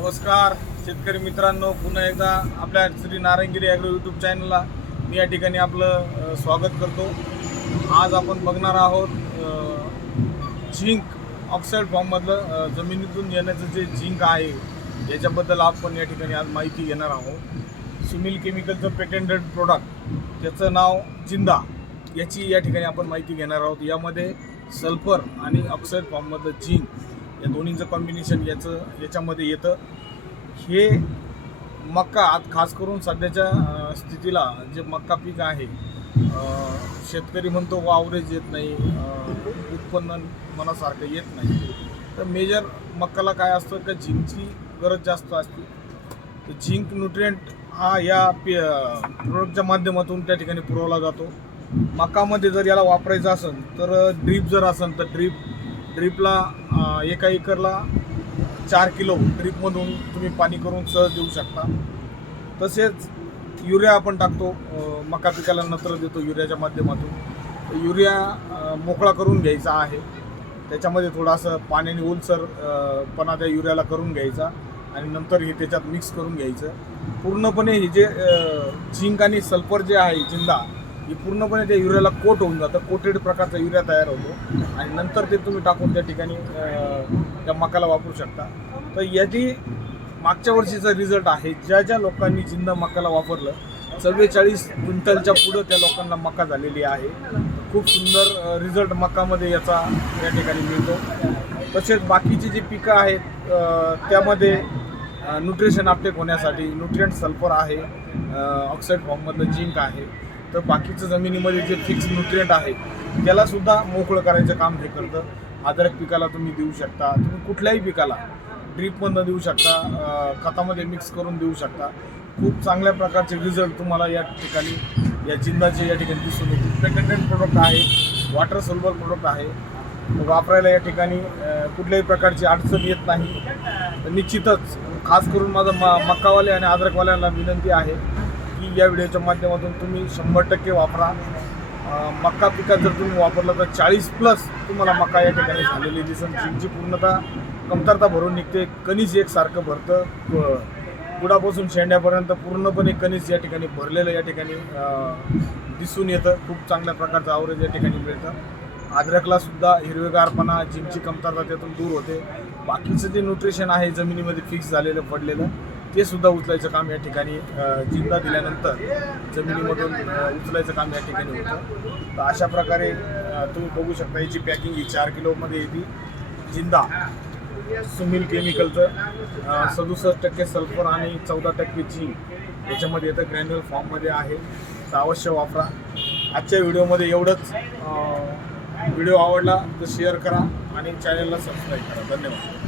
नमस्कार शेतकरी मित्रांनो पुन्हा एकदा आपल्या श्री नारायणगिरी ॲग्रो यूट्यूब चॅनलला मी या ठिकाणी आपलं स्वागत करतो. आज आपण बघणार आहोत झिंक ऑक्साईड फॉर्ममधलं जमिनीतून येण्याचं जे झिंक आहे याच्याबद्दल आपण या ठिकाणी आज माहिती घेणार आहोत. सुमिल केमिकलचं पेटेंटेड प्रोडक्ट त्याचं नाव जिंदा याची या ठिकाणी आपण माहिती घेणार आहोत. यामध्ये सल्फर आणि ऑक्साईड फॉर्ममधलं झिंक या दोन्हीचं कॉम्बिनेशन याचं याच्यामध्ये येतं. हे मक्का आत खास करून सध्याच्या स्थितीला जे मक्का पीक आहे शेतकरी म्हणतो वावरेज येत नाही उत्पन्न मनासारखं येत नाही. तर मेजर मक्काला काय असतं का झिंकची गरज जास्त असते. तर झिंक न्यूट्रिएंट हा या पी प्रोडक्टच्या माध्यमातून त्या ठिकाणी पुरवला जातो. मकामध्ये जर याला वापरायचं असेल तर ड्रीप जर असेल तर ड्रीप ड्रीपला एका एकरला चार किलो ड्रीपमधून तुम्ही पाणी करून सहज देऊ शकता. तसेच युरिया आपण टाकतो मका पिकाला नत्र देतो युरियाच्या माध्यमातून. युरिया मोकळा करून घ्यायचा आहे. त्याच्यामध्ये थोडासा पाण्याने ओलसर पणा त्या युरियाला करून घ्यायचा आणि नंतर हे त्याच्यात मिक्स करून घ्यायचं. पूर्णपणे हे जे झिंक आणि सल्फर जे आहे जिंदा की पूर्णपणे त्या युरियाला कोट होऊन जातं कोटेड प्रकारचा युरिया तयार होतो. आणि नंतर ते तुम्ही टाकून त्या ठिकाणी त्या मकाला वापरू शकता. तर याची मागच्या वर्षीचा रिझल्ट आहे ज्या ज्या लोकांनी जिंदा मकाला वापरलं चव्वेचाळीस क्विंटलच्या पुढं त्या लोकांना मका झालेली आहे. खूप सुंदर रिझल्ट मकामध्ये याचा या ठिकाणी मिळतो. तसेच बाकीची जी पिकं आहेत त्यामध्ये न्यूट्रिशन अपटेक होण्यासाठी न्यूट्रियंट सल्फर आहे ऑक्साईड फॉर्ममधलं जिंक आहे. तर बाकीचं जमिनीमध्ये जे फिक्स न्यूट्रियंट आहे त्याला सुद्धा मोकळं करायचं काम हे करतं. अद्रक पिकाला तुम्ही देऊ शकता. तुम्ही कुठल्याही पिकाला ड्रीपमधनं देऊ शकता खतामध्ये मिक्स करून देऊ शकता. खूप चांगल्या प्रकारचे रिझल्ट तुम्हाला या ठिकाणी या जिंदाचे या ठिकाणी दिसून येतील. पेटंटेड प्रोडक्ट आहे वॉटर सोल्बर प्रोडक्ट आहे वापरायला या ठिकाणी कुठल्याही प्रकारची अडचण येत नाही. तर निश्चितच खास करून माझं म मक्कावाले आणि अद्रकवाल्यांना विनंती आहे की या व्हिडिओच्या माध्यमातून तुम्ही शंभर टक्के वापरा. अं, मक्का पिकात जर तुम्ही वापरलं तर चाळीस प्लस तुम्हाला मका या ठिकाणी झालेली दिसून जिंकची पूर्णतः कमतरता भरून निघते. कणीस एकसारखं भरतं. बुडापासून शेंड्यापर्यंत पूर्णपणे कणीस या ठिकाणी भरलेलं या ठिकाणी दिसून येतं. खूप चांगल्या प्रकारचं आवरेज या ठिकाणी मिळतं. अद्रकला सुद्धा हिरवेगारपणा जिमची कमतरता त्यातून दूर होते. बाकीचं जे न्यूट्रिशन आहे जमिनीमध्ये फिक्स झालेलं पडलेलं ते सुद्धा उचलायचं काम या ठिकाणी जिंदा दिल्यानंतर जमिनीमधून उचलायचं काम या ठिकाणी होतं. तर अशा प्रकारे तुम्ही बघू शकता याची पॅकिंग ही चार किलोमध्ये येते. जिंदा. सुमिल केमिकलचं सदुसष्ट टक्के सल्फर आणि चौदा टक्के झिंक याच्यामध्ये येतं. ग्रॅन्युअल फॉर्ममध्ये आहे. तर अवश्य वापरा. आजच्या व्हिडिओमध्ये एवढंच. व्हिडिओ आवडला तर शेअर करा आणि चॅनलला सबस्क्राईब करा. धन्यवाद.